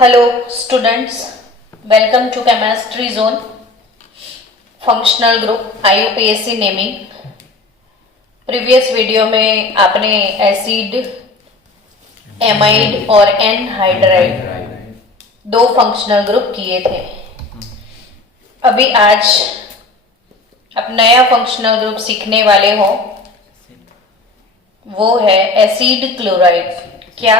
Hello students, welcome to chemistry zone functional group IUPAC naming. Previous video में आपने acid, amide और anhydride दो functional group किए थे। अभी आज आप नया फंक्शनल ग्रुप सीखने वाले हो, वो है एसिड क्लोराइड। क्या?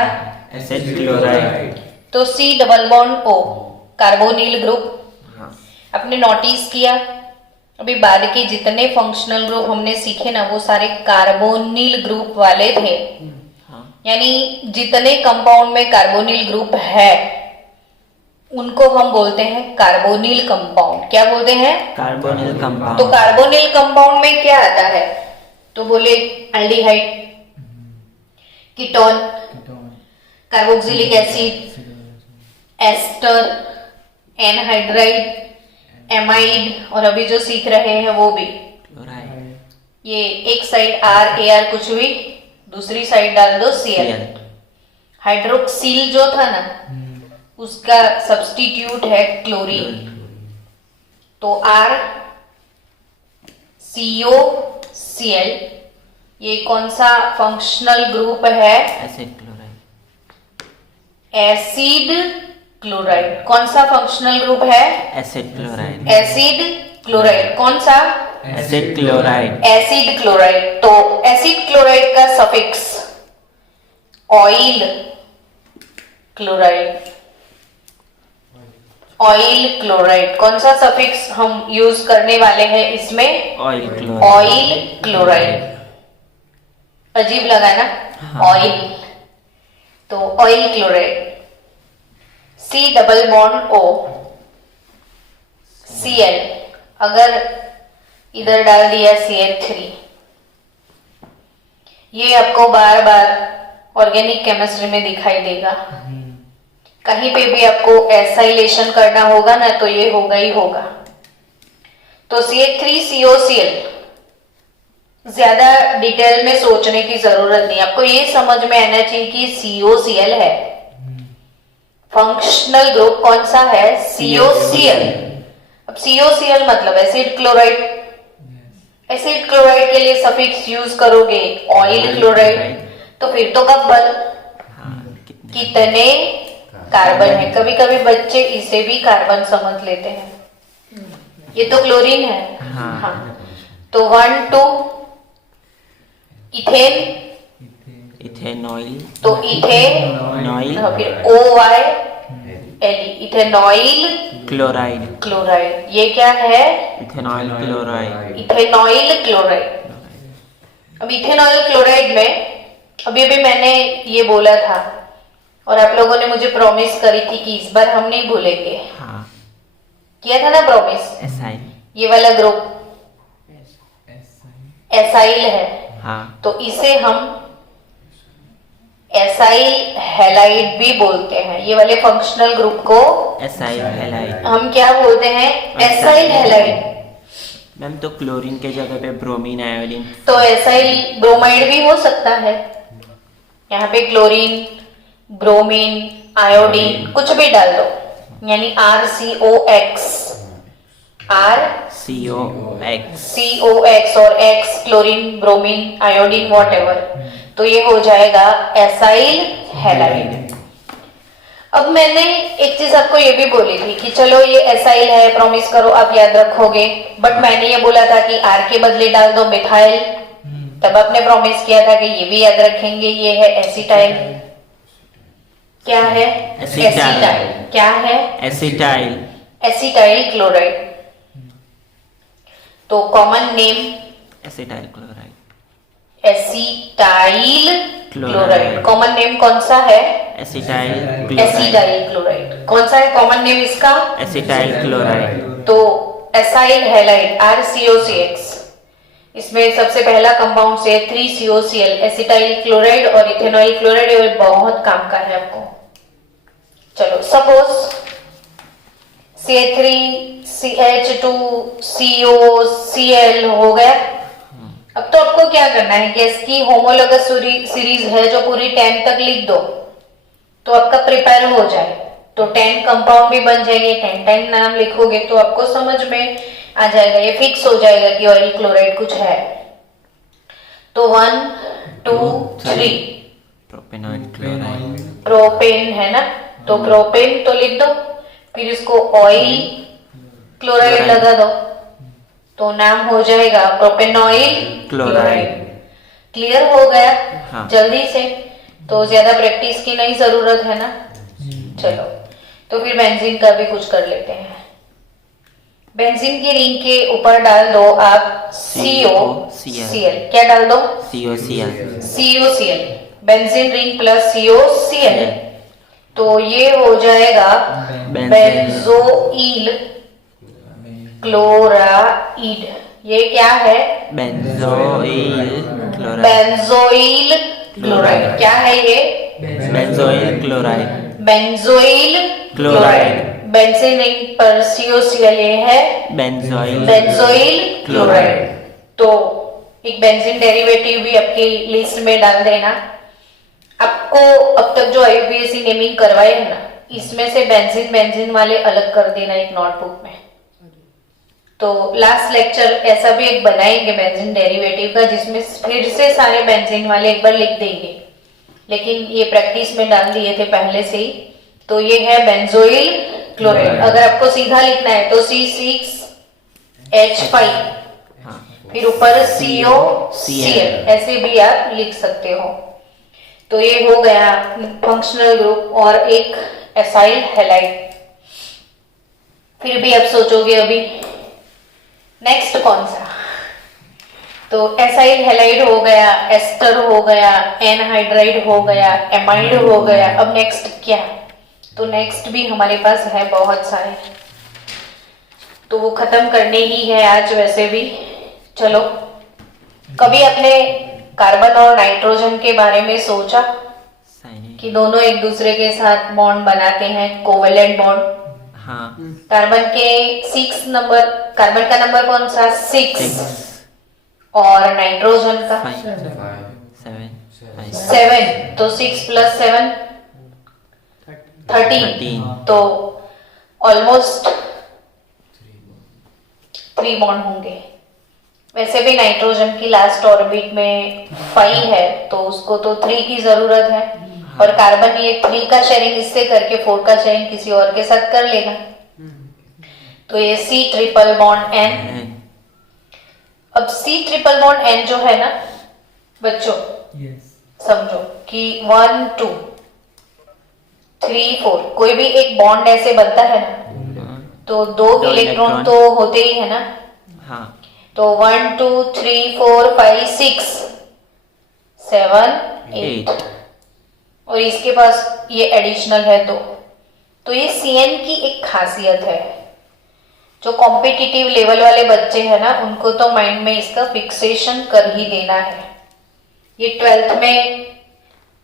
Acid chloride. तो C double bond O carbonyl group. आपने नोटिस किया अभी बाद के जितने फंक्शनल ग्रुप हमने सीखे ना, वो सारे कार्बोनिल ग्रुप वाले थे। यानी जितने कंपाउंड में कार्बोनिल ग्रुप है उनको हम बोलते हैं कार्बोनिल कंपाउंड। क्या बोलते हैं? Carbonyl compound. तो कार्बोनिल कंपाउंड में क्या आता है? तो बोले aldehyde, ketone, carboxylic acid, ester, anhydride, amide और अभी जो सीख रहे हैं वो भी क्लोराइड। ये एक साइड AR कुछ भी, दूसरी साइड डाल दो Cl। हाइड्रोक्सिल जो था ना, उसका सब्स्टिट्यूट है क्लोरीन। तो RCOCl ये कौन सा फंक्शनल ग्रुप है? Acid chloride. Acid chloride. कौन सा फंक्शनल ग्रुप है? Acid chloride. Acid chloride. कौन सा? Acid chloride. Acid chloride. तो एसिड क्लोराइड का suffix oil chloride. Oil chloride. कौन सा सफिक्स हम यूज करने वाले हैं इसमें? Oil chloride. Oil chloride. अजीब लगा ना? ऑयल। तो oil chloride. C double bond O Cl, अगर इधर डाल दिया CH3, ये आपको बार बार ऑर्गेनिक केमिस्ट्री में दिखाई देगा। कहीं पे भी आपको एसाइलेशन करना होगा ना, तो ये होगा ही होगा। तो CH3COCl ज्यादा डिटेल में सोचने की जरूरत नहीं, आपको ये समझ में आना चाहिए कि COCl है। फंक्शनल ग्रुप कौन सा है? COCl। अब COCl मतलब एसिड क्लोराइड। एसिड क्लोराइड के लिए सफिक्स यूज करोगे ऑयल क्लोराइड। तो फिर तो कब्बल कितने कार्बन है। कभी कभी बच्चे इसे भी कार्बन समझ लेते हैं, ये तो क्लोरीन है। हाँ। तो 1 2 इथेन, इथेनॉइल। तो इथेनॉइल, फिर OY इथेनॉइल क्लोराइड। क्लोराइड। ये क्या है? Ethanoyl chloride. Ethanoyl chloride. अब इथेनॉइल क्लोराइड में अभी अभी मैंने ये बोला था और आप लोगों ने मुझे प्रॉमिस करी थी कि इस बार हम नहीं भूलेंगे। हाँ। किया था ना प्रॉमिस? एसाइल। ये वाला ग्रुप एसाइल है। हाँ। तो इसे हम एसाइल हैलाइड भी बोलते हैं। ये वाले फंक्शनल ग्रुप को एसाइल हैलाइड। हम क्या बोलते हैं? Acyl halide. मैम तो क्लोरीन के जगह पे ब्रोमीन, आयोडीन। तो एसाइल ब्रोमाइड भी हो सकता है। यहाँ पे क्लोरीन, ब्रोमीन, आयोडीन कुछ भी डाल दो, यानी RCOX, COX और X chlorine, bromine, iodine whatever. तो ये हो जाएगा एसाइल हैलाइड। अब मैंने एक चीज आपको ये भी बोली थी कि चलो ये एसाइल है, प्रॉमिस करो आप याद रखोगे। बट मैंने ये बोला था कि R के बदले डाल दो मिथाइल, तब आपने प्रॉमिस किया था कि ये भी याद रखेंगे। ये है एसिटाइल। क्या है? एसिटाइल। क्या है? एसिटाइल। Acetyl chloride. तो common name acetyl chloride. Acetyl chloride. Common name कौन सा है? एसिटाइल। Acetyl chloride. कौन सा है कॉमन नेम इसका? Acetyl chloride. तो एसाइल हैलाइड RCOCX, इसमें सबसे पहला कंपाउंड से 3COCl एसिटाइल क्लोराइड और इथेनॉइल क्लोराइड। ये बहुत काम का है आपको। चलो सपोज CH3CH2COCl हो गया। अब तो आपको क्या करना है कि इसकी होमोलोगस सीरीज है जो पूरी 10 तक लिख दो, तो आपका प्रिपेयर हो जाए। तो 10 कंपाउंड भी बन जाएंगे, 10 नाम लिखोगे तो आपको समझ में आ जाएगा, ये फिक्स हो जाएगा कि ऑयल क्लोराइड कुछ है। तो 1 2 3 प्रोपेनॉइल क्लोराइड, प्रोपेन है ना, तो प्रोपेन तो लिख दो, फिर इसको ऑयल क्लोराइड लगा दो, तो नाम हो जाएगा प्रोपेनॉइल क्लोराइड। क्लियर हो गया? हाँ। जल्दी से, तो ज्यादा प्रैक्टिस की नहीं जरूरत है ना। चलो, तो फिर बेंजीन का भी कुछ कर लेते हैं। बेंजीन की रिंग के ऊपर डाल दो आप COCl। क्या डाल दो? COCl। COCl, benzene ring plus COCl, तो ये हो जाएगा बेंजोइल क्लोराइड। ये क्या है? Benzoyl chloride. Benzoyl chloride. क्या है ये? Benzoyl chloride. Benzoyl chloride. Benzene ring पर COCl ये है बेंजोइल क्लोराइड। तो एक बेंजीन डेरिवेटिव भी आपकी लिस्ट में डाल देना। आपको अब तक जो IUPAC नेमिंग करवाए है ना, इसमें से बेंजीन वाले अलग कर देना एक नोटबुक में। तो लास्ट लेक्चर ऐसा भी एक बनाएंगे बेंजीन डेरिवेटिव का, जिसमें फिर से सारे बेंजीन वाले एक बार लिख देंगे, लेकिन ये प्रैक्टिस में डाल दिए थे पहले से ही। तो ये है बेंजोइल क्लोराइड। अगर आपको सीधा लिखना है तो C6H5, फिर ऊपर COCl, ऐसे भी आप लिख सकते हो। तो ये हो गया फंक्शनल ग्रुप और एक एसाइल हैलाइड। फिर भी आप सोचोगे अभी नेक्स्ट कौन सा? तो एसाइल हैलाइड हो गया, एस्टर हो गया, एनहाइड्राइड हो गया, एमाइड हो गया। अब नेक्स्ट क्या? तो नेक्स्ट भी हमारे पास है बहुत सारे, तो वो खत्म करने ही है आज वैसे भी। चलो, कभी अपने कार्बन और नाइट्रोजन के बारे में सोचा कि दोनों एक दूसरे के साथ बॉन्ड बनाते हैं, कोवेलेंट बॉन्ड? हाँ। कार्बन के 6 नंबर, कार्बन का नंबर कौन सा? 6, और नाइट्रोजन का 7। तो 6 + 7 13, तो ऑलमोस्ट 3 बॉन्ड होंगे। वैसे भी नाइट्रोजन की लास्ट ऑर्बिट में 5 है, तो उसको तो 3 की जरूरत है, और कार्बन ये 3 का शेयरिंग इससे करके 4 का शेयरिंग किसी और के साथ कर लेगा। तो ये C ट्रिपल बॉन्ड N। अब C ट्रिपल बॉन्ड N जो है ना बच्चों, समझो कि 1 2 3 4 कोई भी एक बॉन्ड ऐसे बनता है ना, तो 2 इलेक्ट्रॉन तो होते ही है ना। हाँ। तो 1 2 3 4 5 6 7 8, और इसके पास ये एडिशनल है 2। तो ये CN की एक खासियत है। जो कॉम्पिटिटिव लेवल वाले बच्चे हैं ना, उनको तो माइंड में इसका फिक्सेशन कर ही देना है। ये 12th में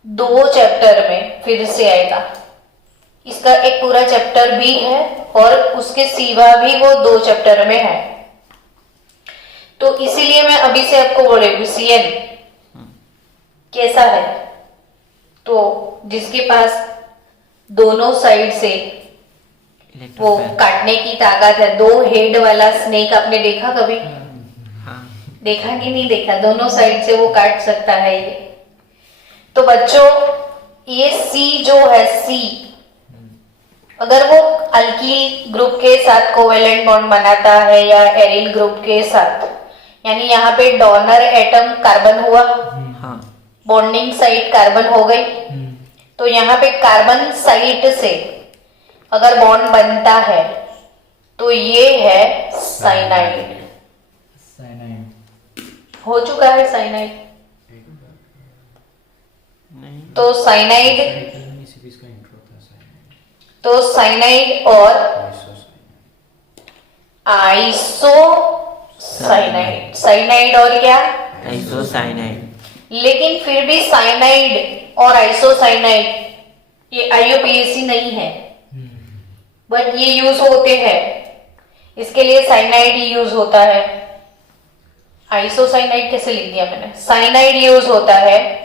2 चैप्टर में फिर से आएगा। इसका एक पूरा चैप्टर भी है, और उसके सिवा भी वो 2 चैप्टर में है। तो इसीलिए मैं अभी से आपको बोल रही हूँ CN कैसा है। तो जिसके पास दोनों साइड से वो काटने की ताकत है, 2 हेड वाला स्नेक आपने देखा कभी? देखा कि नहीं देखा? दोनों साइड से वो काट सकता है ये। तो बच्चों, ये C जो है C, अगर वो अल्कील ग्रुप के साथ कोवेलेंट बॉन्ड बनाता है या एरिल ग्रुप के साथ, यानी यहाँ पे डोनर एटम कार्बन हुआ, बॉन्डिंग साइट कार्बन हो गई, तो यहाँ पे कार्बन साइट से अगर बॉन्ड बनता है तो ये है साइनाइड। हो चुका है साइनाइड। तो साइनाइड और आइसोसाइनाइड। साइनाइड और क्या? आइसोसाइनाइड। लेकिन फिर भी साइनाइड और आइसोसाइनाइड ये IUPAC नहीं है, बट ये यूज होते हैं। इसके लिए साइनाइड यूज होता है। आइसोसाइनाइड कैसे लिख दिया मैंने? साइनाइड यूज होता है,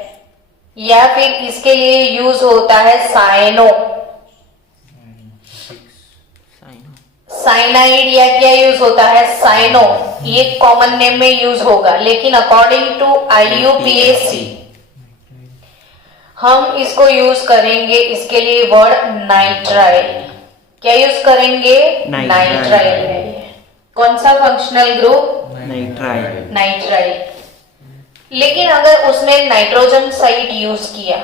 या फिर इसके लिए यूज होता है साइनो। साइनाइड या क्या यूज होता है, साइनो, ये कॉमन नेम में यूज होगा, लेकिन अकॉर्डिंग टू IUPAC हम इसको यूज करेंगे इसके लिए वर्ड नाइट्राइल। क्या यूज करेंगे, नाइट्राइल है ये। कौन सा फंक्शनल ग्रुप, नाइट्राइल। नाइट्राइल। लेकिन अगर उसने नाइट्रोजन साइड यूज किया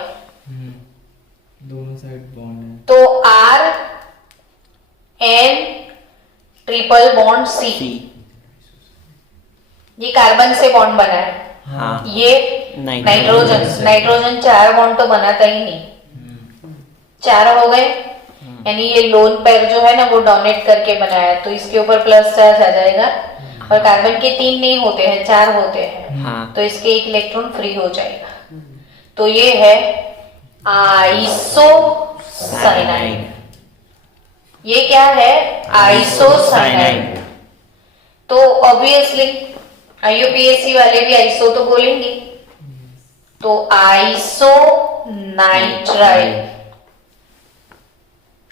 दोनों साइड बॉन्ड है तो RN ट्रिपल बॉन्ड C, ये कार्बन से बॉन्ड बना है, हाँ, ये नाइट्रोजन, नाइट्रोजन 4 बॉन्ड तो बनाता ही नहीं, 4 हो गए, यानी ये लोन पेयर जो है ना वो डोनेट करके बनाया है, तो इसके ऊपर प्लस चार्ज आ जाएगा, और कार्बन के 3 नहीं होते हैं, 4 होते हैं, हाँ, तो इसके 1 इलेक्ट्रॉन फ्री हो जाएगा। तो ये है आइसोसाइनाइड। ये क्या है, आइसोसाइनाइड। तो ऑब्वियसली IUPAC वाले भी आइसो तो बोलेंगे, तो आइसोनाइट्राइल।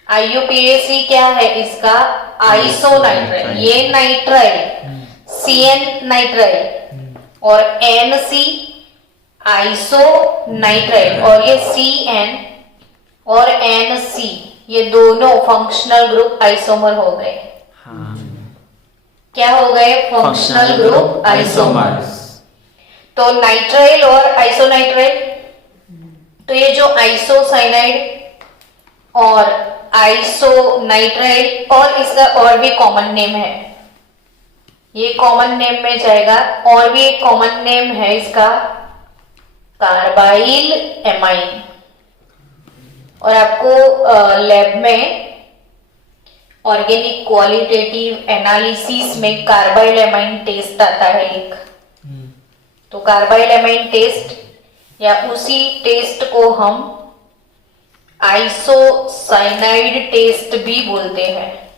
IUPAC क्या है इसका, आइसोनाइट्राइल। ये नाइट्राइल CN नाइट्राइल और NC आइसोनाइट्राइल, और ये CN और NC ये दोनों फंक्शनल ग्रुप आइसोमर हो गए। हाँ, क्या हो गए, फंक्शनल ग्रुप आइसोमर्स। तो नाइट्राइल और आइसोनाइट्राइल, तो ये जो आइसोसाइनाइड और आइसोनाइट्राइल, और इसका और भी कॉमन नेम है, ये कॉमन नेम में जाएगा, और भी एक कॉमन नेम है इसका कार्बाइल एमाइन। और आपको लैब में ऑर्गेनिक क्वालिटेटिव एनालिसिस में कार्बाइल एमाइन टेस्ट आता है एक, तो कार्बाइल एमाइन टेस्ट या उसी टेस्ट को हम आइसोसाइनाइड टेस्ट भी बोलते हैं,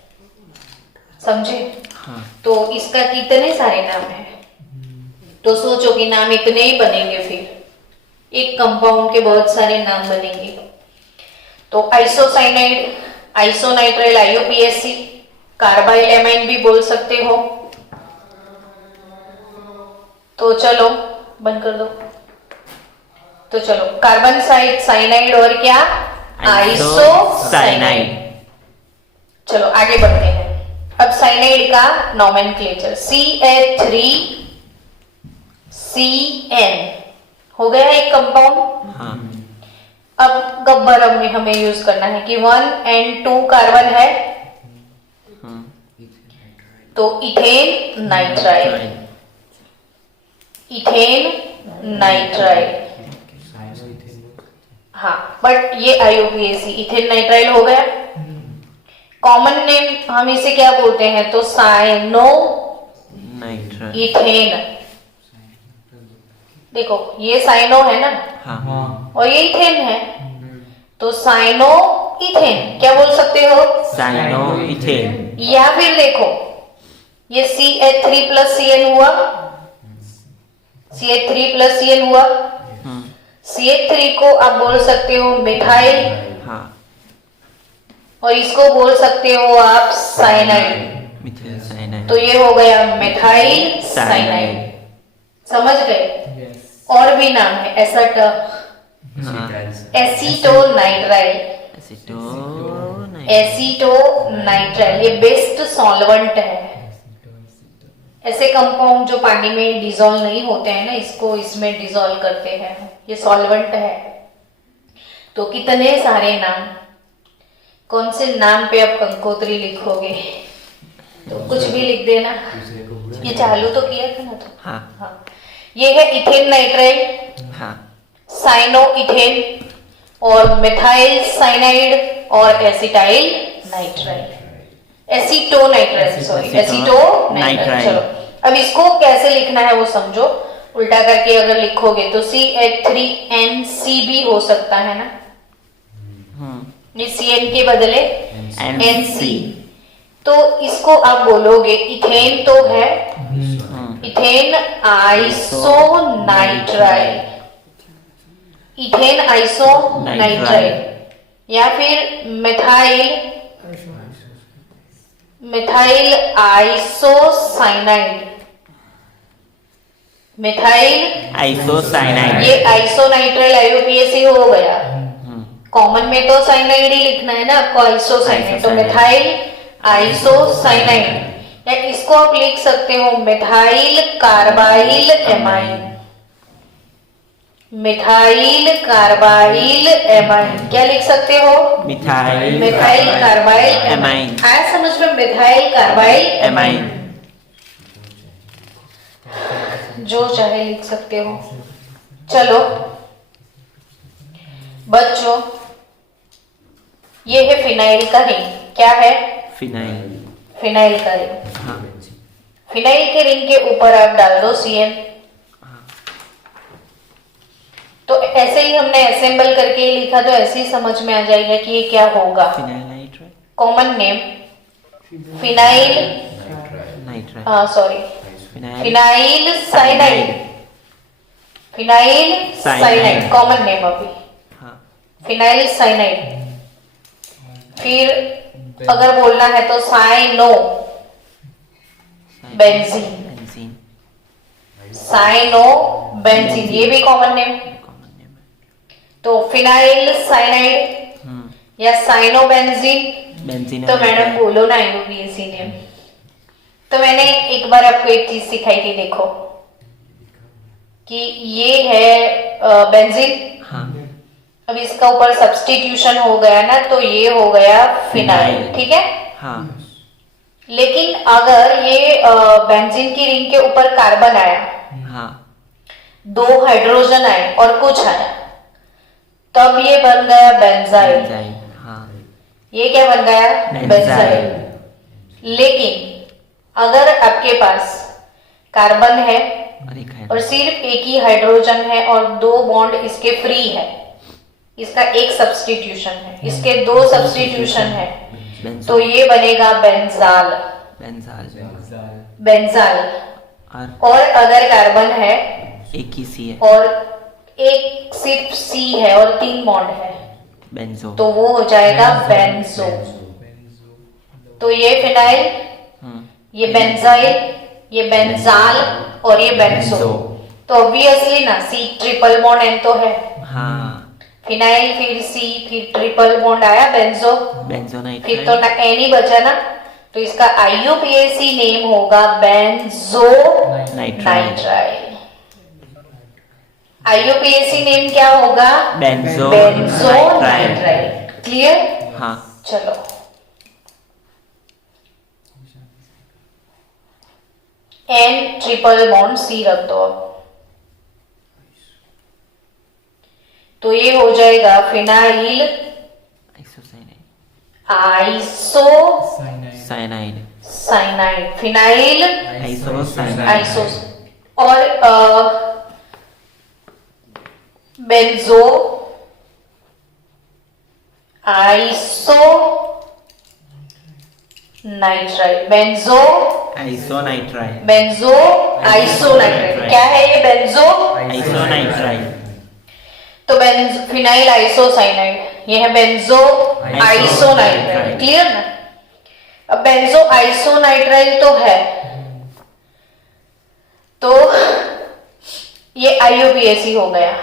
समझे। हाँ, तो इसका कितने सारे नाम है, तो सोचो कि नाम इतने ही बनेंगे, फिर एक कंपाउंड के बहुत सारे नाम बनेंगे। तो आइसोसाइनाइड, आइसोनाइट्राइल IUPAC, कार्बाइल एमाइन भी बोल सकते हो। तो चलो बंद कर दो। तो चलो कार्बन साइड साइनाइड और क्या, आइसोसाइनाइड। चलो आगे बढ़ते हैं। अब साइनाइड का नोमेनक्लेचर, CH3CN हो गया एक कंपाउंड। हाँ, अब गब्बर में हमें यूज करना है कि 1 and 2 कार्बन है, हाँ, तो इथेन नाइट्राइल, इथेन नाइट्राइल। हाँ, बट ये IUPAC इथेन नाइट्राइल हो गया। कॉमन नेम हम इसे क्या बोलते हैं, तो साइनो नाइट्राइल। इथेन। देखो ये साइनो है ना, हाँ, और ये इथेन है, तो साइनो इथेन क्या बोल सकते हो, साइनो इथेन। या फिर देखो ये CH3+CN हुआ, CH3+CN हुआ, CH3 को आप बोल सकते हो मिथाइल, हाँ, और इसको बोल सकते हो आप साइनाइड, मिथाइल साइनाइड। तो ये हो गया मिथाइल साइनाइड। समझ गए। और भी नाम है ऐसा टर्म, एसीटोनाइट्राइल, एसीटोनाइट्राइल, ये बेस्ट सॉल्वेंट है। ऐसे कंपाउंड जो पानी में डिसॉल्व नहीं होते हैं ना, इसको इसमें डिसॉल्व करते हैं, ये सॉल्वेंट है। तो कितने सारे नाम, कौन से नाम पे आप कंकोत्री लिखोगे, तो कुछ भी लिख देना। ये चालू तो किया था ना, तो हाँ, हाँ, ये है इथेन नाइट्राइल, हाँ, साइनो इथेन, और मिथाइल साइनाइड, और acetyl nitrile, acetonitrile, sorry acetonitrile. चलो अब इसको कैसे लिखना है वो समझो। उल्टा करके अगर लिखोगे तो CH3NC भी हो सकता है ना, ये CN के बदले NC, तो इसको आप बोलोगे इथेन तो है, इथेन आइसोनाइट्राइल, इथेन आइसोनाइट्राइल, या फिर methyl, methyl isocyanide, methyl isocyanide. ये आइसोनाइट्राइल आईयूपीएसी हो गया। कॉमन में तो साइनाइड ही लिखना है ना आपको, आइसोसाइनाइड। तो आइसोसाइनाइड। मिथाइल आइसोसाइनाइड, या इसको आप लिख सकते हो methyl carbyl amine, methyl carbyl amine. क्या लिख सकते हो? Methyl carbyl amine. आया समझ में? Methyl carbyl amine. जो चाहे लिख सकते हो। चलो बच्चों, ये है फिनाइल का रिंग। क्या है? फिनाइल। फिनाइल का रिंग। हाँ। फिनाइल के रिंग के ऊपर आप डाल दो CN। तो ऐसे ही हमने असेंबल करके ही लिखा, तो ऐसे ही समझ में आ जाएगा कि ये क्या होगा। Phenyl common name phenyl nitrile. Sorry, phenyl cyanide, phenyl cyanide common name अभी। हाँ। Phenyl cyanide. फिर अगर बोलना है तो cyano benzene, benzene. Cyano benzene, ये भी कॉमन नेम। तो फिनाइल साइनाइड या साइनो बेंजीन, बेंजीन। तो मैडम बोलो ना आईयूपीएसी नेम। तो मैंने एक बार आपको एक चीज सिखाई थी, देखो कि ये है बेंजीन। हाँ। अब इसका ऊपर सब्स्टिट्यूशन हो गया ना, तो ये हो गया फिनाइल। ठीक है। हाँ। लेकिन अगर ये बेंजीन की रिंग के ऊपर कार्बन आया, हाँ। 2 हाइड्रोजन आए और कुछ आया, तब ये बन गया बेंजाइल। हाँ। ये क्या बन गया? बेंजाइल। लेकिन अगर आपके पास कार्बन है और सिर्फ एक ही हाइड्रोजन है और 2 बॉन्ड इसके फ्री है, इसका एक सब्स्टिट्यूशन है, इसके 2 सब्स्टिट्यूशन है, तो ये बनेगा बेंजाल। बेंजाल। और अगर कार्बन है एक ही सी है और एक सिर्फ C है और 3 बॉन्ड है, बेंजो, तो वो हो जाएगा बेंजो। तो ये फिनाइल, ये बेंजाइल, ये बेंजाल और ये बेंजो। तो ऑब्वियसली ना C ट्रिपल बॉन्ड N तो है। हाँ। फिनाइल फिर C फिर ट्रिपल बॉन्ड आया बेंजो, फिर तो ना N ही बचा ना, तो इसका आईयूपीएसी नेम होगा बेंजो नाइट्राइल। आईयूपीएसी नेम क्या होगा? Benzonitrile. क्लियर? हाँ। चलो N ट्रिपल बॉन्ड C रख दो अब, तो ये हो जाएगा phenyl iso cyanide, phenyl iso. और बेंजो आइसो नाइट्राइल, बेंजो आइसोनाइट्राइल। क्या है ये? बेंजो आइसोनाइट्राइल। तो फिनाइल आइसोसाइनाइड, ये है बेंजो आइसोनाइट्राइल। क्लियर ना? अब बेंजो आइसोनाइट्राइल तो है, तो ये आईयूपीएसी हो गया।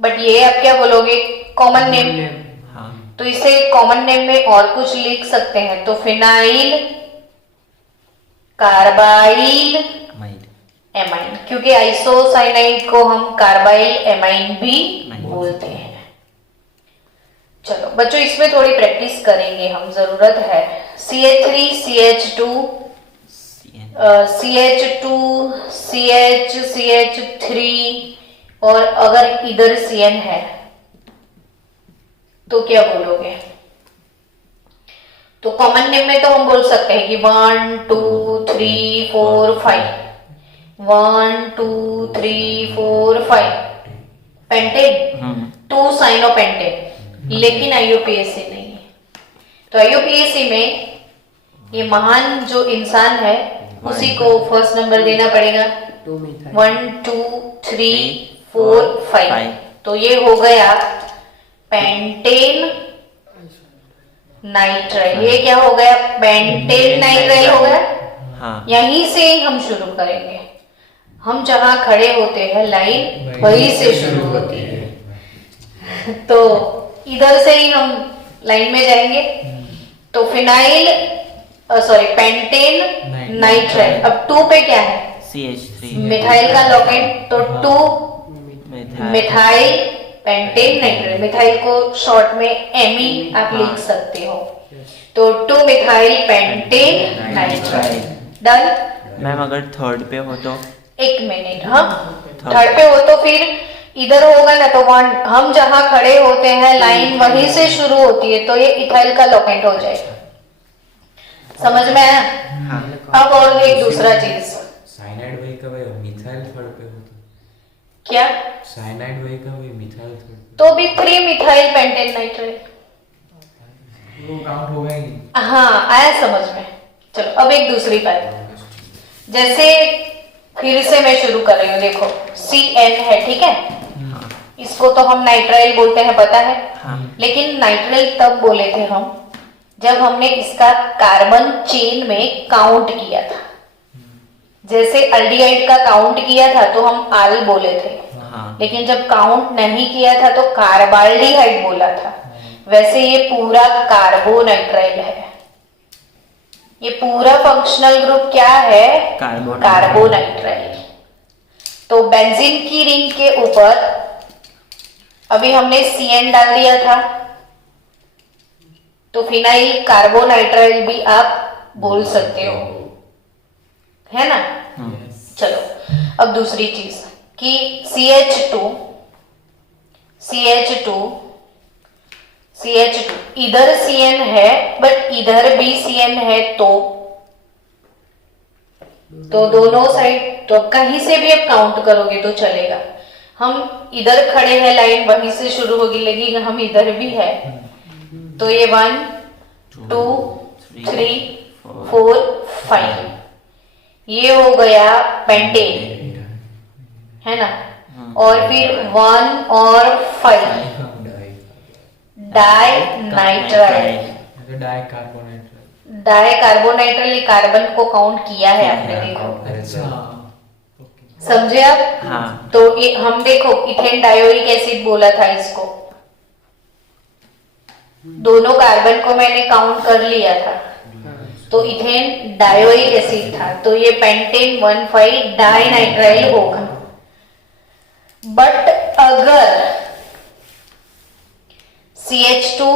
बट ये आप क्या बोलोगे? Common name. तो इसे कॉमन नेम में और कुछ लिख सकते हैं, तो फिनाइल कार्बाइल एमाइन, क्योंकि आइसोसाइनाइड को हम कार्बाइल एमाइन भी बोलते हैं। चलो बच्चों, इसमें थोड़ी प्रैक्टिस करेंगे हम, जरूरत है। CH3 CH2 CH2 CH CH3, और अगर इधर CN है तो क्या बोलोगे? तो कॉमन नेम में तो हम बोल सकते हैं कि 1 2 3 4 5, 1 2 3 4 5 पेंटेन, 2 साइनोपेंटेन। लेकिन आईयूपीएसी नहीं है। तो आईयूपीएसी में ये महान जो इंसान है उसी को फर्स्ट नंबर देना पड़ेगा। 1 2 3 4 5, तो ये हो गया पेंटेन नाइट्राइल। ये क्या हो गया? पेंटेन नाइट्राइल हो गया। हाँ यहीं से ही हम शुरू करेंगे। हम जहां खड़े होते हैं लाइन वहीं से शुरू होती है। तो इधर से ही हम लाइन में जाएंगे। तो फिनाइल सॉरी पेंटेन नाइट्राइल। अब 2 पे क्या है? CH3 मिथाइल का लॉकेट। तो 2 मिथाइल पेंटेन नाइट्राइल। मिथाइल को शॉर्ट में एमी आप लिख सकते हो। तो 2 methyl pentane nitrile. Done. Ma'am अगर थर्ड पे हो तो? एक मिनट। हाँ, थर्ड पे हो तो फिर इधर होगा ना, तो हम जहां खड़े होते हैं लाइन वहीं से शुरू होती है, तो ये इथाइल का लॉकेट हो जाएगा। समझ में आया? हाँ। अब और एक दूसरा चीज, साइनाइड वही का वही मिथाइल थर्ड पे होता। क्या? साइनाइड वही का वही मिथाइल थर्ड पे। तो भी 3 मिथाइल पेंटेन नाइट्राइल। वो काउंट होगा ही नहीं। हाँ, आया समझ में। चलो अब एक दूसरी बात, जैसे फिर से मैं शुरू कर रही हूँ। देखो CN है, ठीक है? इसको तो हम नाइट्राइल बोलते हैं, पता है? हाँ। लेकिन नाइट्राइल तब बोले थे हम जब हमने इसका कार्बन चेन में काउंट किया था। जैसे अल्डिहाइड का काउंट किया था तो हम आल बोले थे। हाँ। लेकिन जब काउंट नहीं किया था तो कार्बाल्डिहाइड बोला था। वैसे ये पूरा कार्बोनाइट्राइल है। ये पूरा फंक्शनल ग्रुप क्या है? कार्बोनाइट्राइल। तो बेंजीन की रिंग के ऊपर अभी हमने CN डाल दिया था, तो फिनाइल कार्बोनाइट्राइल भी आप बोल सकते हो, है ना? चलो अब दूसरी चीज कि CH2 इधर CN है बट इधर भी CN है, तो दोनों साइड तो कहीं से भी आप काउंट करोगे तो चलेगा। हम इधर खड़े हैं, लाइन वहीं से शुरू होगी, लेकिन हम इधर भी है, तो ये 1 2 3 4 5 ये हो गया पेंटेन, है ना? और फिर 1 और 5 di nitrile. Di carbonitrile carbon को काउंट किया है आपने, देखो। समझे आप? हाँ। तो ये हम देखो इथेन डायोइक एसिड बोला था इसको। दोनों कार्बन को मैंने काउंट कर लिया था, तो इथेन डायोइक एसिड था, तो ये पेंटेन 1,5 डाइनाइट्राइल होगा। बट अगर CH2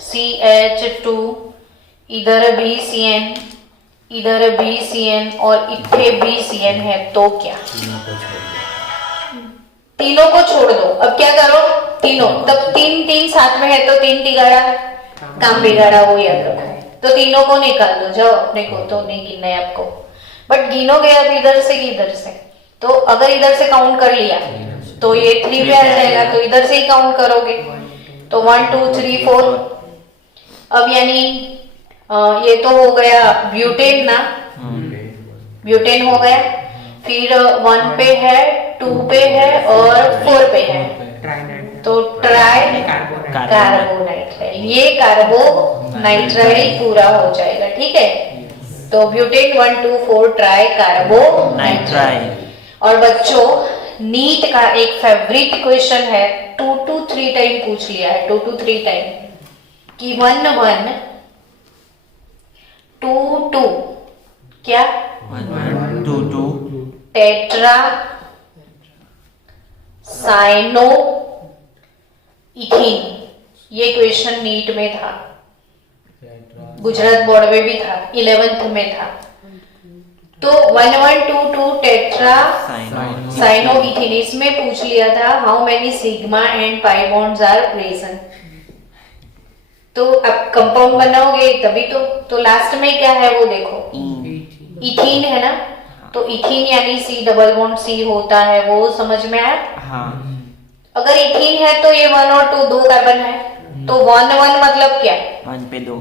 CH2 इधर भी CN इधर भी CN और इथे भी CN है, तो क्या? तीनों को छोड़ दो। अब क्या करो? तीनों, तब 3 साथ में है तो 3 तिगाड़ा काम बिगाड़ा, वो याद रखो। तो तीनों को निकाल दो, जाओ, अपने को तो नहीं गिनना है आपको। बट गिनोगे अब इधर से कि इधर से? तो अगर इधर से काउंट कर लिया तो ये 3 पे आ जाएगा, तो इधर से ही काउंट करोगे, तो 1 2 3 4। अब यानी ये तो हो गया ब्यूटेन ना, ब्यूटेन हो गया। फिर 1 पे है, 2 पे है और 4 पे है, तो ट्राई कार्बोनाइट्राइल। ये कार्बोनाइट्राइल पूरा हो जाएगा, ठीक है? तो ब्यूटेन 1 2 4 ट्राई कार्बोनाइट्राइल। और बच्चों नीट का एक फेवरेट क्वेश्चन है, 2 to 3 टाइम पूछ लिया है, 2 to 3 टाइम कि 1 1 2 2 क्या? 1 2 2 टेट्रा साइनो इथीन। ये क्वेश्चन नीट में था, गुजरात बोर्ड में भी था, 11th में था। तो 1 1 2 2 टेट्रा साइनो इथीन, इसमें पूछ लिया था how many sigma and pi bonds are present. तो अब कंपाउंड बनाओगे तभी तो लास्ट में क्या है वो देखो, इथीन है ना? तो इथीन यानी C डबल बॉन्ड C होता है, वो समझ में आया? हाँ। अगर इथीन है तो ये 1 और 2 दो कार्बन है, तो 1 1 मतलब क्या? 1 पे 2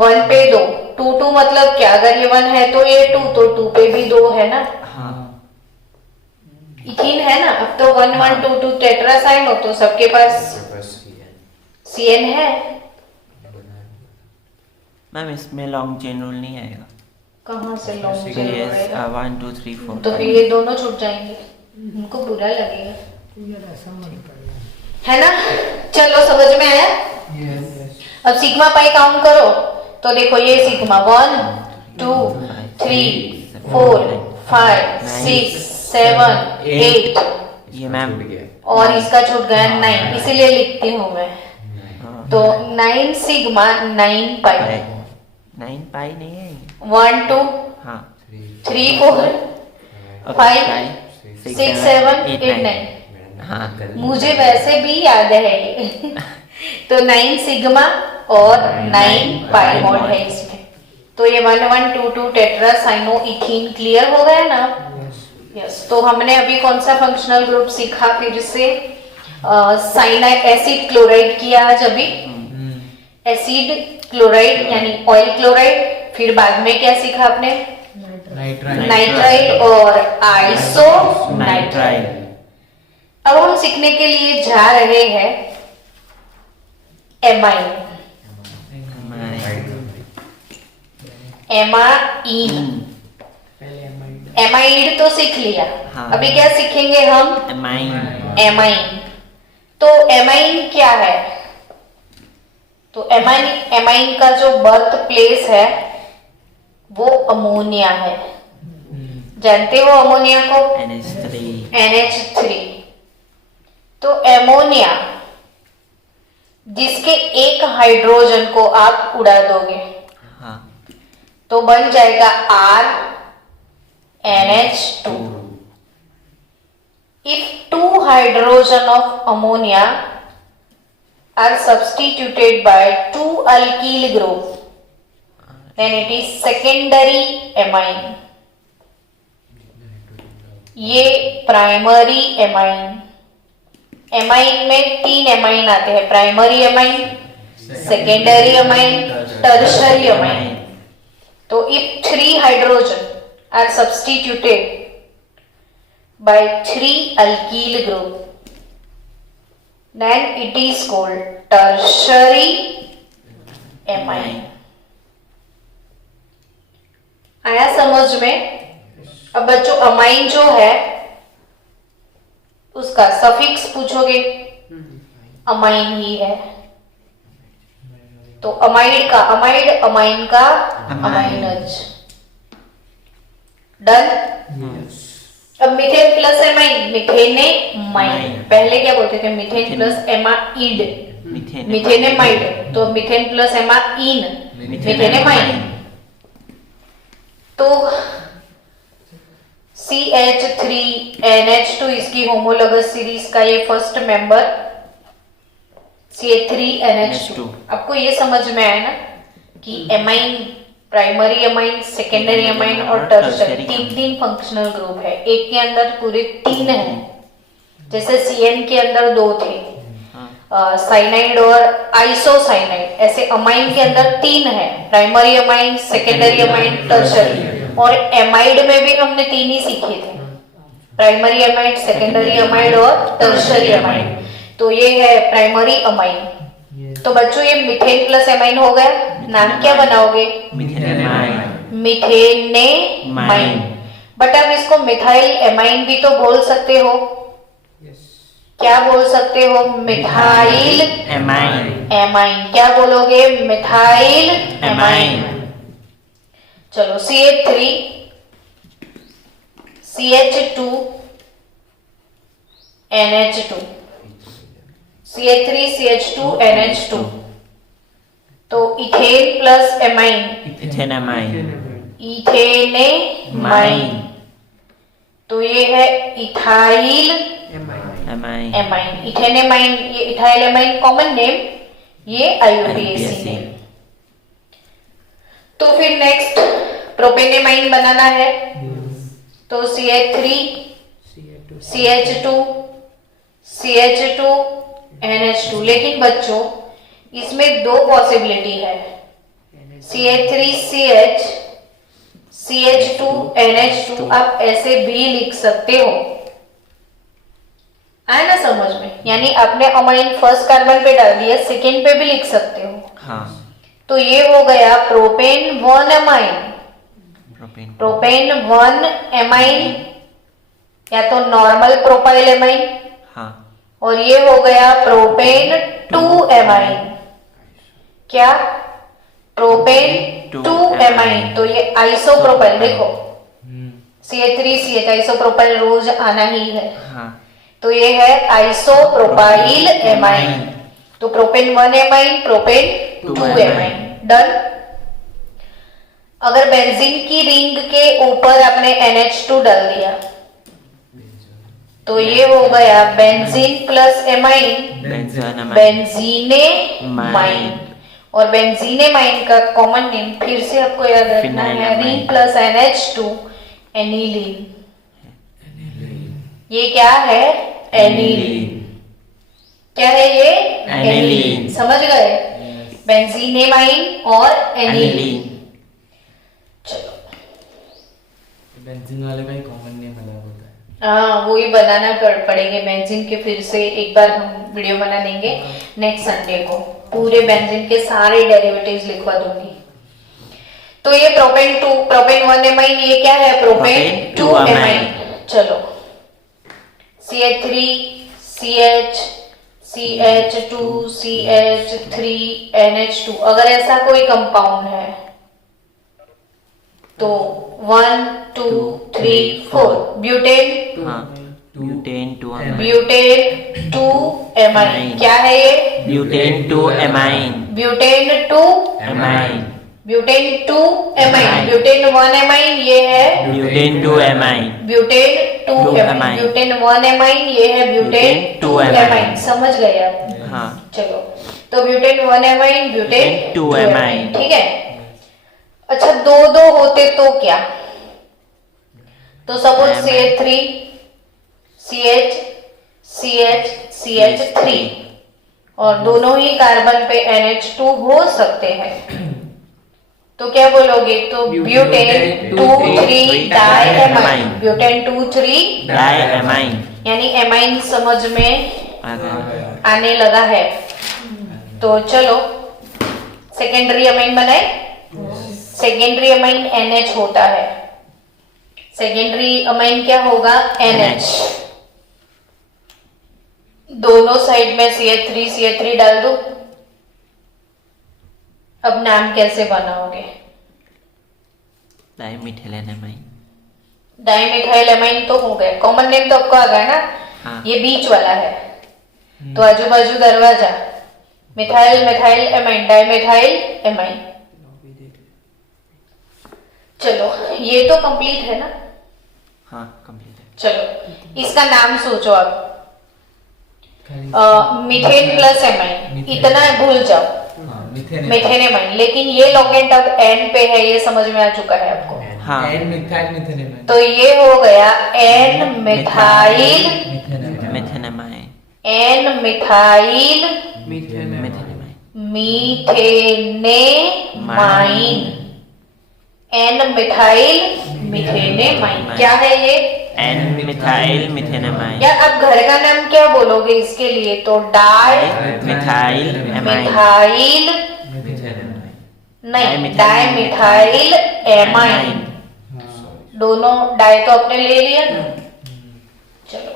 1 पे 2। 2 2 मतलब क्या? अगर ये 1 है तो ये 2, तो 2 पे भी 2 है ना? हाँ। इथीन है ना, अब तो 1122 टेट्रासाइन हो तो सबके पास CN है। मैम इसमें लॉन्ग चेन रूल नहीं आएगा। कहाँ से लॉन्ग तो चेन ये होएगा? 1 2 3 4 तो फिर ये दोनों छूट जाएंगे, उनको बुरा लगेगा, है ना। चलो समझ में आया। अब सिग्मा पाई काउंट करो तो देखो ये सिग्मा 1 2 3 4 5 6 7 8 ये मैम और इसका छूट गया 9, इसीलिए लिखती हूँ मैं। हाँ, तो 9 सिग्मा 9 पाई, 9 पाई नहीं है 1 2 हाँ 3 4 अब 5 6 6 7 8 9। हाँ मुझे वैसे भी याद है ये। तो 9 सिग्मा और 9 पाई मॉड है इसमें। तो ये 1122 टेट्रासाइनो इथीन क्लियर हो गया ना। यस, तो हमने अभी कौन सा फंक्शनल ग्रुप सीखा फिर से? साइनाइड एसिड क्लोराइड किया आज अभी, एसिड क्लोराइड यानी ऑयल क्लोराइड। फिर बाद में क्या सीखा आपने? नाइट्राइल और आइसो नाइट्राइल। अब हम सीखने के लिए जा रहे हैं एमाइन। एमाइन, एमाइड तो सीख लिया, हाँ। अभी क्या सीखेंगे हम? एमाइन। एमाइन। तो एमाइन क्या है? तो एमाइन, एमाइन का जो बर्थ प्लेस है वो अमोनिया है। जानते हो अमोनिया को? NH3 NH3। तो एमोनिया जिसके एक हाइड्रोजन को आप उड़ा दोगे हाँ तो बन जाएगा R NH2। If 2 hydrogen of ammonia are substituted by 2 alkyl group, then it is secondary amine. ये प्राइमरी एमाइन। एमाइन में 3 एमाइन आते हैं, primary amine, secondary amine, tertiary amine. तो if 3 hydrogen are substituted by 3 alkyl group, then it is called tertiary amine। आया समझ में? अब बच्चों अमाइन जो है उसका सफिक्स पूछोगे, अमाइन ही है। तो अमाइड का अमाइड, अमाइन का अमाइनज। डन। अब methane plus amine, methanamide. पहले क्या बोलते थे? Methane plus amide, methanamide. तो मिथेन प्लस एमाइन, मिथेनेमाइड। तो CH3NH2 इसकी होमोलोगस सीरीज का ये फर्स्ट मेंबर CH3NH2। आपको ये समझ में आया ना कि amine, primary amine, secondary amine और टर्शरी, 3 फंक्शनल ग्रुप है। एक के अंदर पूरे 3 है, जैसे CN के अंदर 2 थे, साइनाइड और आइसोसाइनाइड। ऐसे अमाइन के अंदर 3 है, primary amine, secondary amine, tertiary. और एमाइड में भी हमने 3 ही सीखे थे, प्राइमरी अमाइड, सेकेंडरी अमाइड और टर्शरी अमाइड। तो ये है प्राइमरी अमाइन। तो बच्चों ये मिथेन प्लस एमाइन हो गया। नाम क्या बनाओगे? मिथेनेमाइन। बट अब इसको मिथाइल एमाइन भी तो बोल सकते हो। क्या बोल सकते हो? Methyl amine. एमाइन। क्या बोलोगे? Methyl amine. चलो CH3 CH2 NH2, CH3 CH2 NH2। तो इथेन प्लस एमाइन, इथेनामाइन। इथेनेमाइन। तो ये है इथाइल एमाइन। एमाइन, इथेनेमाइन। ये इथाइल एमाइन कॉमन नेम, ये IUPAC नेम। तो फिर नेक्स्ट प्रोपेनेमाइन बनाना है। तो CH3 CH2 CH2 NH2। लेकिन बच्चों इसमें 2 पॉसिबिलिटी है। CH3CH CH2 NH2 आप ऐसे भी लिख सकते हो, आया ना समझ में? यानी आपने अमाइन फर्स्ट कार्बन पे डाल दिया, सेकेंड पे भी लिख सकते हो। हाँ तो ये हो गया प्रोपेन 1 एमाइन, प्रोपेन 1 एमाइन या तो नॉर्मल प्रोपाइल एमाइन, हाँ और ये हो गया प्रोपेन 2 एमाइन। क्या? Propane 2 amine. तो ये आइसोप्रोपाइल, देखो CH3CH आइसोप्रोपाइल रोज आना ही है। हाँ तो ये है आइसोप्रोपाइल एमाइन। तो propane 1 amine, propane 2 amine. Done. अगर बेंजीन की रिंग के ऊपर आपने NH2 डाल दिया तो ये हो गया बेंजीन प्लस एमाइन, बेंजीने माइन। और बेंजीने माइन का कॉमन नेम फिर से आपको याद रखना है, रिंग प्लस NH2 एनिलीन। ये क्या है? एनिलीन। क्या है ये? एनिलीन। समझ गए? बेंजीनेमाइन और एनिलीन। चलो, बेंजीन वाले का ही कॉमन नेम अलग होता है। हाँ, वो ही बनाना पड़ेंगे बेंजीन के। फिर से एक बार हम वीडियो बना देंगे नेक्स्ट संडे को, पूरे बेंजीन के सारे डेरिवेटिव्स लिखवा दूंगी। तो ये प्रोपेन 1 एमाइन, ये क्या है? Propane 2 amine. चलो, CH3 CH CH2 CH3 NH2, अगर ऐसा कोई कंपाउंड है तो 1 2 3 4 ब्यूटेन, हाँ ब्यूटेन 2 ब्यूटेन 2 एमाइन। क्या है ये? Butane 2 amine, butane 2 amine, butane 2 amine. Butane 1 amine ये है butane 2 amine, butane 2 amine. Butane 1 amine ये है ब्यूटेन 2 एमाइन। समझ गए आप? हाँ। चलो, तो ब्यूटेन 1 एमाइन, ब्यूटेन 2 एमाइन। ठीक है। अच्छा, दो होते तो क्या? तो suppose CH3 CH CH CH3 और दोनों ही कार्बन पे NH2 हो सकते हैं, तो क्या बोलोगे? तो butane 2,3 di amine, butane 2,3 di amine, यानी एमाइन समझ में आने लगा है। तो चलो सेकेंडरी अमाइन बनाए। सेकेंडरी अमाइन NH होता है। सेकेंडरी अमाइन क्या होगा? NH। दोनों साइड में CH3 डाल दो। अब नाम कैसे बनाओगे? डाइमिथाइलेनामाइन, डाइमिथाइलेमाइन तो हो गए, कॉमन नेम तो आपको आ गया ना। हाँ। ये बीच वाला है, तो आजू बाजू दरवाजा, methyl methyl amine, dimethyl amine. चलो, ये तो कंप्लीट है ना? हाँ कंप्लीट है। चलो, इसका नाम सोचो आप। मीथेन प्लस एमाइन, इतना भूल जाओ, मिथेनेमाइन। लेकिन ये लॉन्गेंट अब N पे है, ये समझ में आ चुका है आपको? हाँ। N methyl methanamine. तो ये हो गया N methyl methanamine, N methyl methanamine, methanamine, N methyl methanamine. क्या है ये? N methyl methanamine. यार, आप घर का नाम क्या बोलोगे इसके लिए? तो डाई मिथाइल एमाइन, मिथाइल नहीं, डाई मिथाइल एमाइन। दोनों डाई तो आपने ले लिया ना। चलो,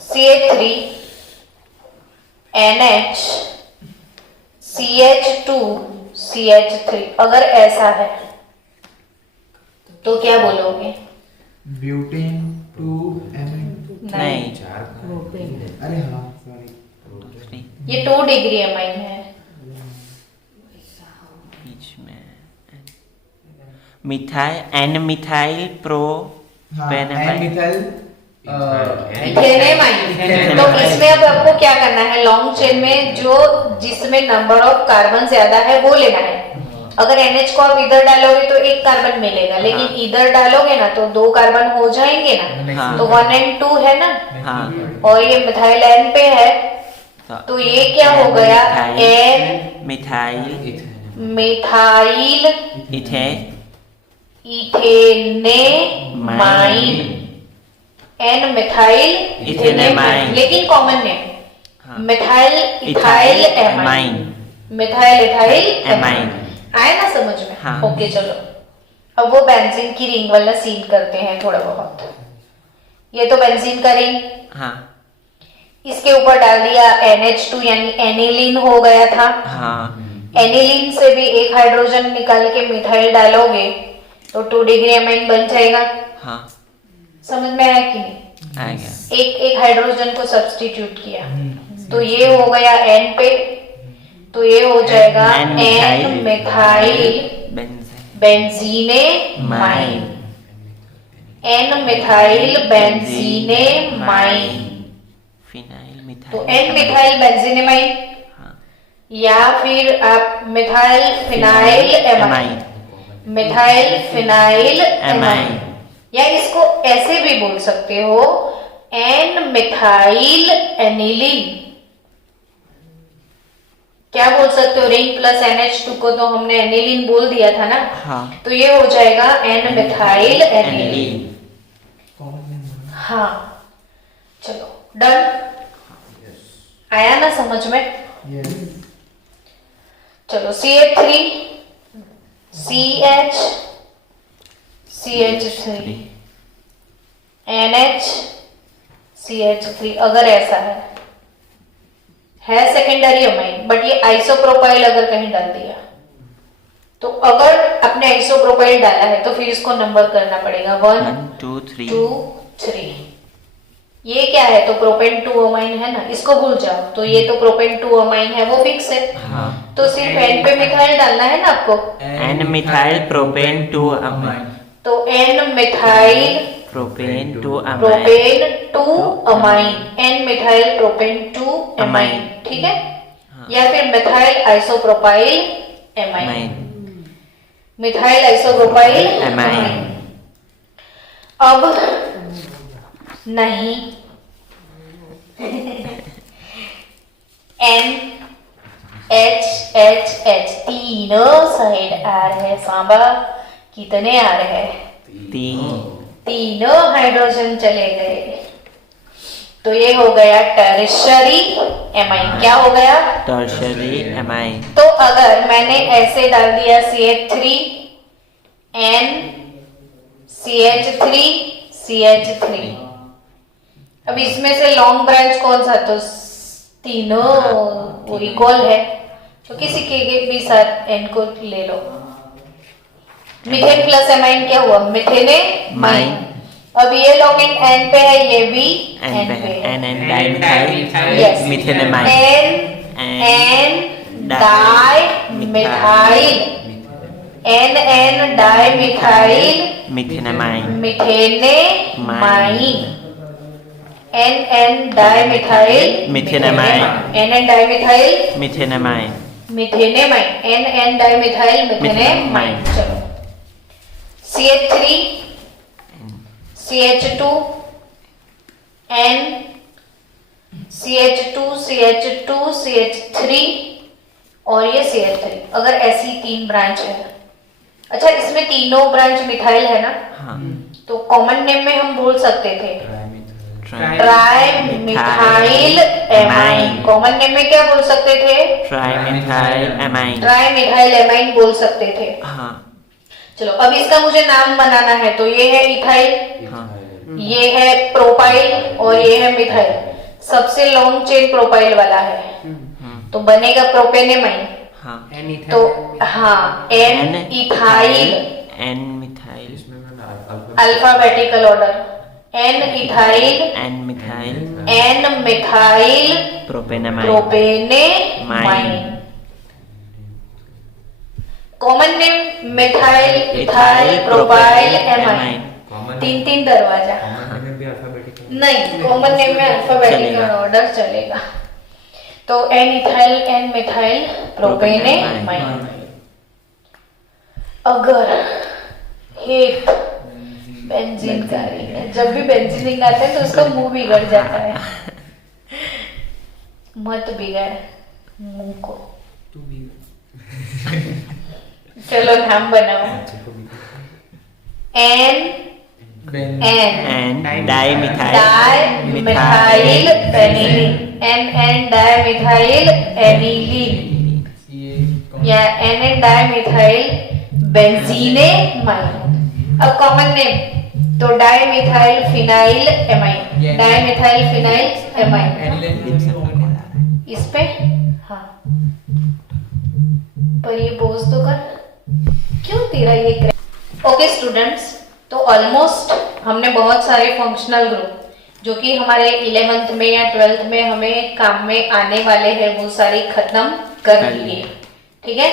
CH3 NH CH2 CH3, अगर ऐसा है तो क्या बोलोगे? Butane 2 amine. नहीं, अरे हाँ सॉरी, ये 2 डिग्री एमाइन है। बीच में methyl N methyl pro N methyl methanamine. तो इसमें अब आपको क्या करना है? लॉन्ग चेन में जो जिसमें नंबर ऑफ कार्बन ज्यादा है वो लेना है। अगर NH को आप इधर डालोगे तो एक कार्बन मिलेगा, लेकिन हाँ। इधर डालोगे ना तो 2 कार्बन हो जाएंगे ना। हाँ। तो 1 and 2 है ना, हाँ। और ये मिथाइल N पे है, तो ये क्या हो गया? N मिथाइल मिथाइल इथे इथेनेमाइन। N methyl ethanamine. लेकिन कॉमन नेम हाँ। Methyl ethyl amine, methyl ethyl amine. आया ना समझ में? हाँ। ओके चलो, अब वो बेंजीन की रिंग वाला सीन करते हैं थोड़ा बहुत। ये तो बेंजीन का रिंग, हाँ इसके ऊपर डाल दिया NH2 यानी एनिलीन हो गया था। हाँ एनिलीन से भी एक हाइड्रोजन निकाल के मिथाइल डालोगे तो 2 डिग्री अमाइन बन जाएगा। हाँ समझ में आया कि नहीं? आ गया। एक एक हाइड्रोजन को सब्स्टिट्यूट किया तो ये हो गया N पे, तो ये हो जाएगा N methyl benzenamine, N methyl benzenamine. Phenyl methyl तो N मिथाइल बेंजीने माइन, हाँ या फिर आप methyl phenyl amine, methyl phenyl amine, या इसको ऐसे भी बोल सकते हो N मिथाइल एनिलीन। क्या बोल सकते हो? रिंग प्लस NH2 को तो हमने एनिलीन बोल दिया था ना, हाँ तो ये हो जाएगा N methyl aniline. Common name. हाँ चलो डन, आया ना समझ में? यस। चलो CH3 CH CH3 NH CH3, अगर ऐसा है सेकेंडरी अमाइन, बट ये आइसोप्रोपाइल अगर कहीं डाल दिया तो अगर आपने आइसोप्रोपाइल डाला है तो फिर इसको नंबर करना पड़ेगा 1 1 2 3 2 3। ये क्या है? तो प्रोपेन 2 अमाइन है ना, इसको भूल जाओ। तो ये तो प्रोपेन 2 अमाइन है, वो फिक्स है। हाँ तो सिर्फ N पे मिथाइल डालना है ना आपको, N मिथाइल प्रोपेन 2 अमाइन, तो N methyl propane 2 amine, propane 2 amine, N methyl propane 2 amine, ठीक है? हाँ। या फिर methyl isopropyl amine, amine, methyl isopropyl amine. Amine. अब नहीं N H H H तीनों साइड आ रहे हैं सांबा। कितने आ रहे हैं? 3 तीनों हाइड्रोजन चले गए, तो ये हो गया टर्शरी एमाइन। क्या हो गया? Tertiary amine. तो अगर मैंने ऐसे डाल दिया CH3 N CH3 CH3, अब इसमें से लॉन्ग ब्रांच कौन सा? तो तीनों वो इक्वल है, तो किसी के भी साथ N को ले लो। मीथेन प्लस एमाइन क्या हुआ? मिथेने माइन। अब ये लॉन्ग N पे है, ये भी N पे है। N dimethyl Yes. Methanamine, N dimethyl, N dimethyl methanamine, methanamine, N dimethyl methanamine, N dimethyl methanamine, methanamine, N dimethyl methanamine. चलो CH3 CH2 N CH2 CH2 CH3 और ये CH3, अगर ऐसी 3 ब्रांच है। अच्छा, इसमें तीनों ब्रांच मिथाइल है ना, हाँ तो कॉमन नेम में हम बोल सकते थे tri methyl amine. Common name में क्या बोल सकते थे? Methyl amine. मिथाइल एमाइन बोल सकते थे। हाँ चलो अब इसका मुझे नाम बनाना है, तो ये है इथाइल, हाँ ये है प्रोपाइल और ये है मिथाइल। सबसे लॉन्ग चेन प्रोपाइल वाला है, तो बनेगा प्रोपेनेमाइन। हाँ तो हाँ N ethyl, N methyl, alphabetical order, N ethyl, N methyl, N methyl propanamine, propanamine. Common name methyl, ethyl, propyl, amine. 3 दरवाजा नहीं, कॉमन नेम में अल्फाबेटिकल चलेगा। ऑर्डर चलेगा। तो N ethyl, N methyl, propanamine. अगर एक बेंजीन का रिंग है, जब भी बेंजीन रिंग आता है तो उसका मुंह बिगड़ जाता है। मत बिगाड़ मुंह को। चलो नाम बनाओ। N बेन and dimethyl dimethyl aniline, N dimethyl aniline ये कौन या एन डाइमिथाइल बेंजीनेमाइन। अब कॉमन नेम तो dimethyl phenyl amine, dimethyl phenyl amine. Aniline कौन इस पे हाँ, पर ये बोझ तो कर, क्यों तेरा ये। ओके स्टूडेंट्स, तो ऑलमोस्ट हमने बहुत सारे फंक्शनल ग्रुप जो कि हमारे 11th में या 12th में हमें काम में आने वाले हैं वो सारे खत्म कर लिए। ठीक है,